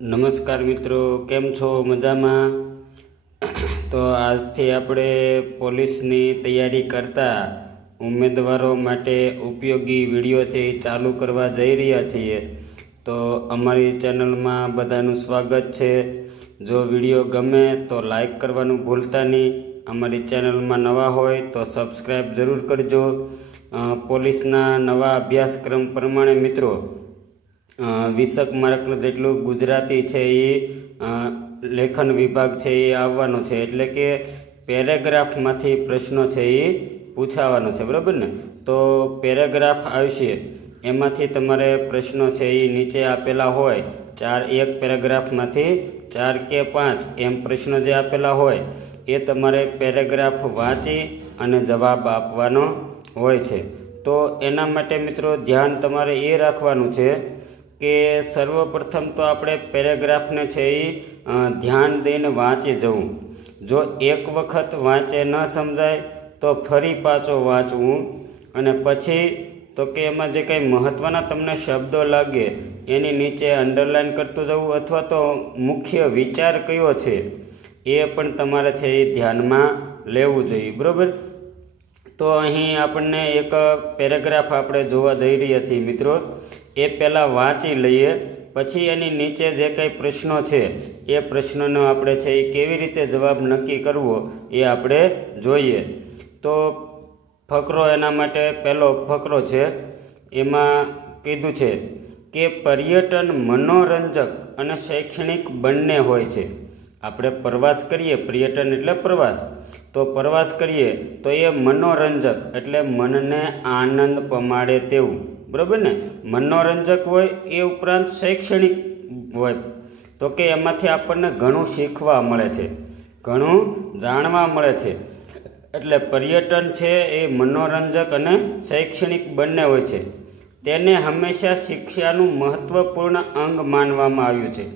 નમસ્કાર મિત્રો, કેમ છો? મજામાં? તો આજથી આપણે પોલીસની તૈયારી કરતા ઉમેદવારો માટે ઉપયોગી વિડીયો છે એ ચાલુ કરવા જઈ રહ્યા છીએ. તો અમારી ચેનલમાં બધાનું સ્વાગત છે. જો વિડીયો ગમે તો લાઈક કરવાનું ભૂલતા નહીં. અમારી ચેનલમાં નવા હોય તો સબસ્ક્રાઈબ જરૂર કરજો. પોલીસના નવા અભ્યાસક્રમ પ્રમાણે મિત્રો 20 માર્ક જેટલું ગુજરાતી છે એ લેખન વિભાગ છે એ આવવાનો છે, એટલે કે પેરેગ્રાફમાંથી પ્રશ્નો છે એ પૂછાવાનો છે, બરાબર ને? તો પેરેગ્રાફ આવશે, એમાંથી તમારે પ્રશ્નો છે એ નીચે આપેલા હોય, એક પેરેગ્રાફમાંથી 4 કે 5 એમ પ્રશ્નો જે આપેલા હોય એ તમારે પેરેગ્રાફ વાંચી અને જવાબ આપવાનો હોય છે. તો એના માટે મિત્રો ધ્યાન તમારે એ રાખવાનું છે કે સર્વપ્રથમ તો આપણે પેરેગ્રાફને છે એ ધ્યાન દઈને વાંચી જવું. જો એક વખત વાંચે ન સમજાય તો ફરી પાછો વાંચવું, અને પછી તો કે એમાં જે કંઈ મહત્ત્વના તમને શબ્દો લાગે એની નીચે અંડરલાઇન કરતું જવું, અથવા તો મુખ્ય વિચાર કયો છે એ પણ તમારે છે એ ધ્યાનમાં લેવું જોઈએ, બરાબર? તો અહીં આપણને એક પેરેગ્રાફ આપણે જોવા જઈ રહ્યા છીએ મિત્રો. એ પહેલાં વાંચી લઈએ, પછી એની નીચે જે કંઈ પ્રશ્નો છે એ પ્રશ્નોનો આપણે છે એ કેવી રીતે જવાબ નક્કી કરવો એ આપણે જોઈએ. તો ફકરો, એના માટે પહેલો ફકરો છે, એમાં કીધું છે કે પર્યટન મનોરંજક અને શૈક્ષણિક બંને હોય છે. આપણે પ્રવાસ કરીએ, પર્યટન એટલે પ્રવાસ, તો પ્રવાસ કરીએ તો એ મનોરંજક એટલે મનને આનંદ પમાડે તેવું, બરાબર ને? મનોરંજક હોય એ ઉપરાંત શૈક્ષણિક હોય, તો કે એમાંથી આપણને ઘણું શીખવા મળે છે, ઘણું જાણવા મળે છે. એટલે પર્યટન છે એ મનોરંજક અને શૈક્ષણિક બંને હોય છે. તેને હંમેશા શિક્ષાનું મહત્વપૂર્ણ અંગ માનવામાં આવ્યું છે.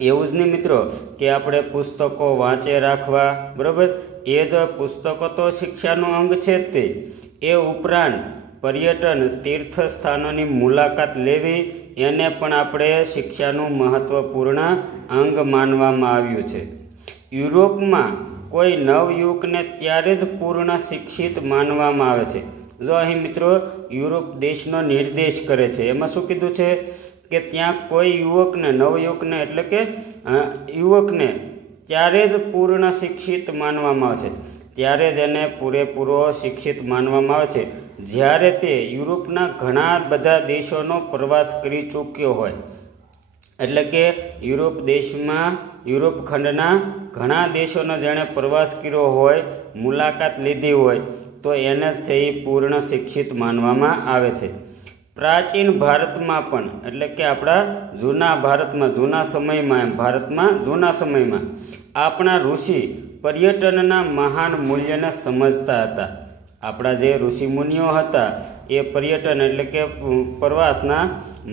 એવું જ નહીં મિત્રો કે આપણે પુસ્તકો વાંચે રાખવા, બરાબર? એ જ પુસ્તકો તો શિક્ષાનું અંગ છે જ તે. એ ઉપરાંત પર્યટન, તીર્થ સ્થાનોની મુલાકાત લેવી એને પણ આપણે શિક્ષાનું મહત્વપૂર્ણ અંગ માનવામાં આવ્યું છે. યુરોપમાં કોઈ નવયુવકને ત્યારે જ પૂર્ણ શિક્ષિત માનવામાં આવે છે. જો અહીં મિત્રો યુરોપ દેશનો નિર્દેશ કરે છે, એમાં શું કીધું છે કે ત્યાં કોઈ યુવકને, નવયુવકને એટલે કે યુવકને ત્યારે જ પૂર્ણ શિક્ષિત માનવામાં આવે છે, ત્યારે જ એને પૂરેપૂરો શિક્ષિત માનવામાં આવે છે જ્યારે તે યુરોપના ઘણા બધા દેશોનો પ્રવાસ કરી ચૂક્યો હોય. એટલે કે યુરોપ દેશમાં, યુરોપ ખંડના ઘણા દેશોનો જેણે પ્રવાસ કર્યો હોય, મુલાકાત લીધી હોય, તો એને જ છે એ પૂર્ણ શિક્ષિત માનવામાં આવે છે. પ્રાચીન ભારતમાં પણ, એટલે કે આપણા જૂના ભારતમાં, જૂના સમયમાં, ભારતમાં જૂના સમયમાં આપણા ઋષિ પર્યટનના મહાન મૂલ્યને સમજતા હતા. આપણા જે ઋષિમુનિઓ હતા એ પર્યટન એટલે કે પ્રવાસના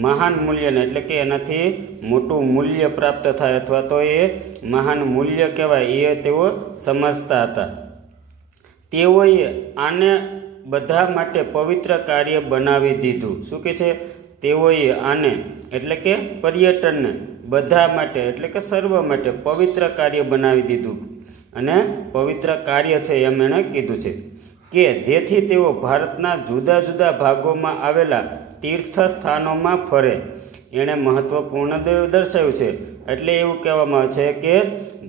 મહાન મૂલ્યને, એટલે કે એનાથી મોટું મૂલ્ય પ્રાપ્ત થાય અથવા તો એ મહાન મૂલ્ય કહેવાય, એ તેઓ સમજતા હતા. તેઓએ આને બધા માટે પવિત્ર કાર્ય બનાવી દીધું. શું કે છે? તેઓએ આને એટલે કે પર્યટનને બધા માટે એટલે કે સર્વ માટે પવિત્ર કાર્ય બનાવી દીધું, અને પવિત્ર કાર્ય છે એમ એણે કીધું છે કે જેથી તેઓ ભારતના જુદા જુદા ભાગોમાં આવેલા તીર્થ સ્થાનોમાં ફરે. એણે મહત્વપૂર્ણ દર્શાવ્યું છે. એટલે એવું કહેવામાં આવે છે કે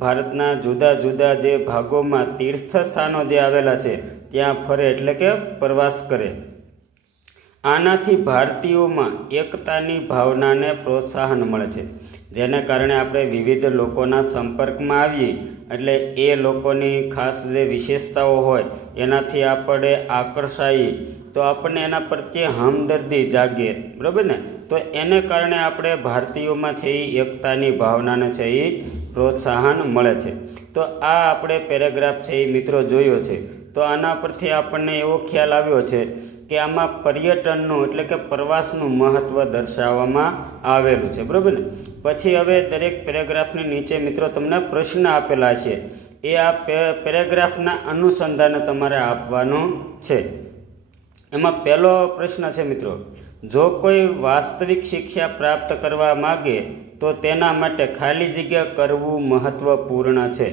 ભારતના જુદા જુદા જે ભાગોમાં તીર્થ સ્થાનો જે આવેલા છે ત્યાં ફરે, એટલે કે પ્રવાસ કરે. આનાથી ભારતીયોમાં એકતાની ભાવનાને પ્રોત્સાહન મળે છે, જેને કારણે આપણે વિવિધ લોકોના સંપર્કમાં આવીએ એટલે એ લોકોની ખાસ જે વિશેષતાઓ હોય એનાથી આપણે આકર્ષાઈએ તો આપણને એના પ્રત્યે હમદર્દી જાગે, બરાબર ને? તો એને કારણે આપણે ભારતીયોમાં છે એ એકતાની ભાવનાને છે એ પ્રોત્સાહન મળે છે. તો આ આપણે પેરેગ્રાફ છે એ મિત્રો જોયો છે. તો આના પરથી આપણને એવો ખ્યાલ આવ્યો છે કે આમાં પર્યટનનું એટલે કે પ્રવાસનું મહત્ત્વ દર્શાવવામાં આવેલું છે, બરાબર ને? પછી હવે દરેક પેરેગ્રાફની નીચે મિત્રો તમને પ્રશ્ન આપેલા છે, એ આ પેરેગ્રાફના અનુસંધાને તમારે આપવાનું છે. એમાં પહેલો પ્રશ્ન છે મિત્રો જો કોઈ વાસ્તવિક શિક્ષા પ્રાપ્ત કરવા માગે તો તેના માટે ખાલી જગ્યા કરવું મહત્વપૂર્ણ છે.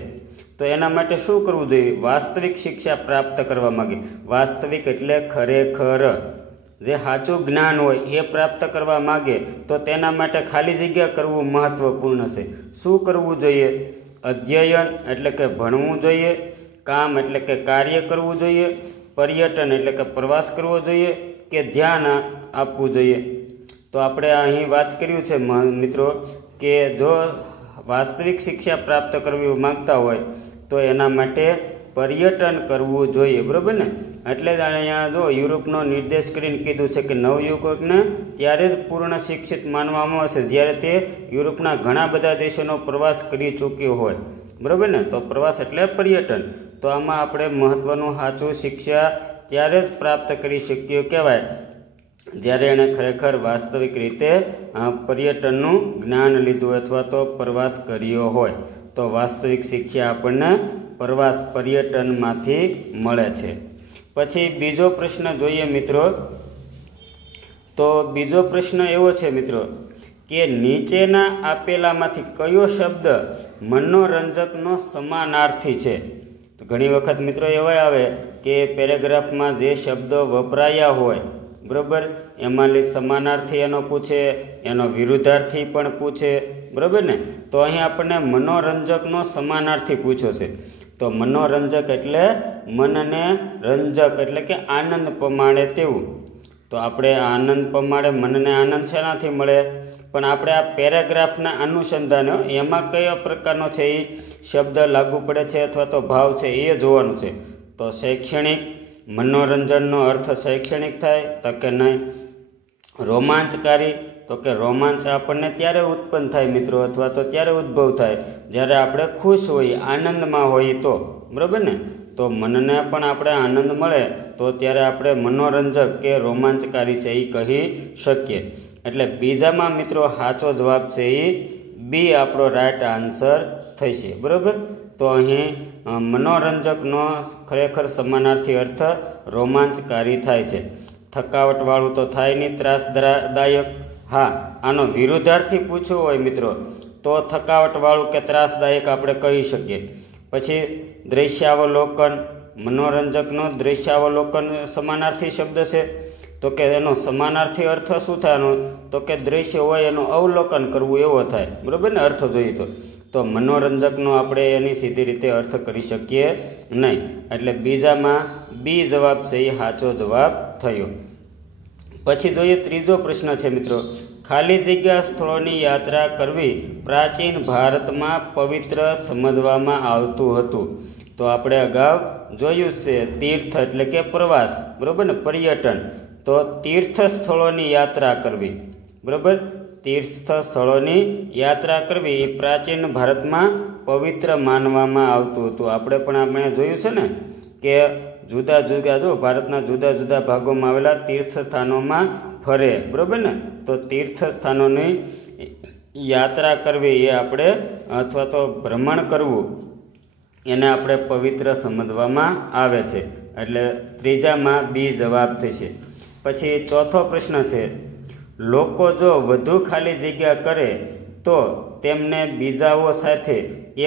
તો એના માટે શું કરવું જોઈએ? વાસ્તવિક શિક્ષા પ્રાપ્ત કરવા માગે. વાસ્તવિક એટલે ખરેખર જે સાચું જ્ઞાન હોય એ પ્રાપ્ત કરવા માગે તો તેના માટે ખાલી જગ્યા કરવું મહત્વપૂર્ણ છે. શું કરવું જોઈએ? અધ્યયન એટલે કે ભણવું જોઈએ, કામ એટલે કે કાર્ય કરવું જોઈએ, પર્યટન એટલે કે પ્રવાસ કરવો જોઈએ કે ધ્યાન આપવું જોઈએ. તો આપણે અહીં વાત કર્યું છે મિત્રો કે જો વાસ્તવિક શિક્ષા પ્રાપ્ત કરવી માગતા હોય તો એના માટે પર્યટન કરવું જોઈએ, બરાબર ને? એટલે જ અહીંયા જો યુરોપનો નિર્દેશ કરીને કીધું છે કે નવયુવકને ત્યારે જ પૂર્ણ શિક્ષિત માનવામાં આવશે જ્યારે તે યુરોપના ઘણા બધા દેશોનો પ્રવાસ કરી ચૂક્યો હોય, બરાબર ને? તો પ્રવાસ એટલે પર્યટન. તો આમાં આપણે મહત્ત્વનું સાચું શિક્ષા ત્યારે જ પ્રાપ્ત કરી શક્યો કહેવાય જ્યારે એણે ખરેખર વાસ્તવિક રીતે પર્યટનનું જ્ઞાન લીધું અથવા તો પ્રવાસ કર્યો હોય. તો વાસ્તવિક શિક્ષા આપણને પ્રવાસ પર્યટનમાંથી મળે છે. પછી બીજો પ્રશ્ન જોઈએ મિત્રો. તો બીજો પ્રશ્ન એવો છે મિત્રો કે નીચેના આપેલામાંથી કયો શબ્દ મનોરંજકનો સમાનાર્થી છે? તો ઘણી વખત મિત્રો એવા આવે કે પેરેગ્રાફમાં જે શબ્દો વપરાયા હોય, બરાબર, એમાંની સમાનાર્થી એનો પૂછે, એનો વિરુદ્ધાર્થી પણ પૂછે, બરાબર ને? તો અહીં આપણને મનોરંજકનો સમાનાર્થી પૂછ્યો છે. તો મનોરંજક એટલે મનને રંજક એટલે કે આનંદ પમાડે તેવું. તો આપણે આનંદ પમાડે, મનને આનંદ શેનાથી મળે? પણ આપણે આ પેરેગ્રાફના અનુસંધાનો એમાં કયા પ્રકારનો છે એ શબ્દ લાગુ પડે છે અથવા તો ભાવ છે એ જોવાનું છે. તો શૈક્ષણિક, મનોરંજનનો અર્થ શૈક્ષણિક થાય તો કે નહીં. રોમાંચકારી, તો કે રોમાંચ આપણને ત્યારે ઉત્પન્ન થાય મિત્રો અથવા તો ત્યારે ઉદ્ભવ થાય જ્યારે આપણે ખુશ હોઈએ, આનંદમાં હોઈએ તો, બરાબર ને? તો મનને પણ આપણે આનંદ મળે તો ત્યારે આપણે મનોરંજક કે રોમાંચકારી છે એ કહી શકીએ. એટલે બીજામાં મિત્રો સાચો જવાબ છે એ બી આપણો રાઈટ આન્સર થશે, બરાબર? તો અહીં મનોરંજકનો ખરેખર સમાનાર્થી અર્થ રોમાંચકારી થાય છે. થકાવટવાળું તો થાય નહીં, ત્રાસદાયક. હા, આનો વિરુદ્ધાર્થી પૂછવો હોય મિત્રો તો થકાવટવાળું કે ત્રાસદાયક આપણે કહી શકીએ. પછી દ્રશ્યાવલોકન, મનોરંજકનો દ્રશ્યાવલોકન સમાનાર્થી શબ્દ છે. તો કે એનો સમાનાર્થી અર્થ શું થાય? તો કે દ્રશ્ય હોય એનું અવલોકન કરવું એવો થાય, બરાબર ને? અર્થ જોઈએ તો મનોરંજકનો આપણે એની સીધી રીતે અર્થ કરી શકીએ નહીં. એટલે બીજામાં બી જવાબ છે એ સાચો જવાબ થયો. પછી જોઈએ ત્રીજો પ્રશ્ન છે મિત્રો. ખાલી જગ્યા સ્થળોની યાત્રા કરવી પ્રાચીન ભારતમાં પવિત્ર સમજવામાં આવતું હતું. તો આપણે અગાઉ જોયું છે તીર્થ એટલે કે પ્રવાસ, બરાબર ને? પર્યટન. તો તીર્થ સ્થળોની યાત્રા કરવી, બરાબર? તીર્થ સ્થળોની યાત્રા કરવી એ પ્રાચીન ભારતમાં પવિત્ર માનવામાં આવતું હતું. આપણે જોયું છે ને કે જુદા જુદા જો ભારતના જુદા જુદા ભાગોમાં આવેલા તીર્થ સ્થાનોમાં ફરે, બરાબર ને? તો તીર્થ સ્થાનોની યાત્રા કરવી એ આપણે અથવા તો ભ્રમણ કરવું એને આપણે પવિત્ર સમજવામાં આવે છે. એટલે ત્રીજામાં બી જવાબ થશે. પછી ચોથો પ્રશ્ન છે. લોકો જો વધુ ખાલી જગ્યા કરે તો તેમને બીજાઓ સાથે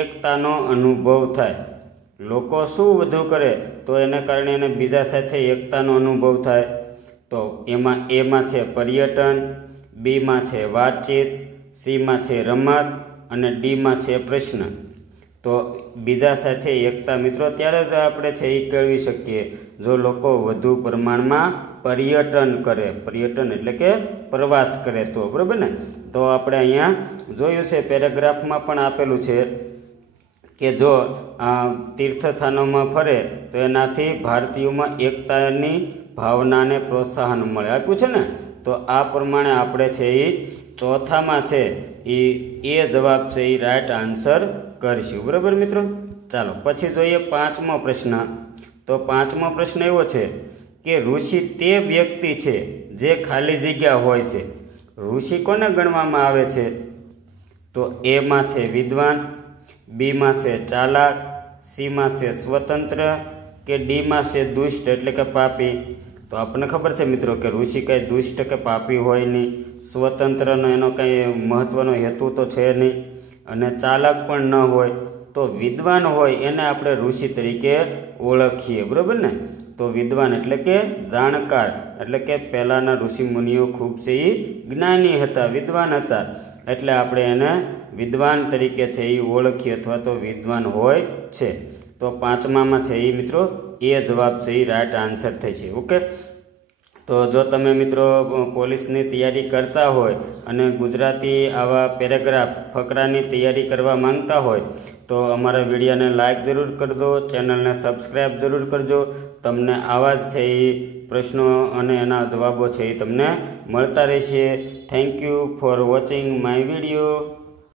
એકતાનો અનુભવ થાય. લોકો શું વધુ કરે તો એને કારણે એને બીજા સાથે એકતાનો અનુભવ થાય. તો એમાં છે પર્યટન, બીમાં છે વાતચીત, સીમાં છે રમત અને ડીમાં છે પ્રશ્ન. તો બીજા સાથે એકતા મિત્રો ત્યારે જ આપણે છે એ કેળવી શકીએ જો લોકો વધુ પ્રમાણમાં પર્યટન કરે. પર્યટન એટલે કે પ્રવાસ કરે તો, બરાબર ને? તો આપણે અહીંયા જોયું છે પેરેગ્રાફમાં પણ આપેલું છે કે જો તીર્થ સ્થાનોમાં ફરે તો એનાથી ભારતીયોમાં એકતાની ભાવનાને પ્રોત્સાહન મળે, આપ્યું છે ને? તો આ પ્રમાણે આપણે છે એ ચોથામાં છે એ જવાબ છે એ રાઈટ આન્સર કરીશું, બરાબર મિત્રો? ચાલો પછી જોઈએ પાંચમો પ્રશ્ન. તો પાંચમો પ્રશ્ન એવો છે કે ઋષિ તે વ્યક્તિ છે જે ખાલી જગ્યા હોય છે. ઋષિ કોને ગણવામાં આવે છે? તો એમાં છે વિદ્વાન, બીમાં છે ચાલાક, સીમાં છે સ્વતંત્ર કે ડીમાં છે દુષ્ટ એટલે કે પાપી. તો આપણને ખબર છે મિત્રો કે ઋષિ કાંઈ દુષ્ટ કે પાપી હોય નહીં, સ્વતંત્રનો એનો કંઈ મહત્ત્વનો હેતુ તો છે નહીં, અને ચાલાક પણ ન હોય. તો વિદ્વાન હોય એને આપણે ઋષિ તરીકે ઓળખીએ, બરાબર ને. તો વિદ્વાન એટલે કે જાણકાર, એટલે કે પહેલાંના ઋષિ મુનિઓ ખૂબ છે એ જ્ઞાની હતા, વિદ્વાન હતા, એટલે આપણે એને વિદ્વાન તરીકે છે એ ઓળખીએ અથવા તો વિદ્વાન હોય છે. તો પાંચમામાં છે એ મિત્રો એ જવાબ છે એ રાઈટ આન્સર થશે. ઓકે. તો જો તમે મિત્રો પોલીસની તૈયારી કરતા હોય અને ગુજરાતી આવા પેરેગ્રાફ ફકરાની તૈયારી કરવા માંગતા હોય તો અમારા વિડીયોને લાઇક જરૂર કરજો, ચેનલને સબસ્ક્રાઈબ જરૂર કરજો. તમને આવા જ છે એ પ્રશ્નો અને એના જવાબો છે એ તમને મળતા રહેશે. Thank you for watching my video.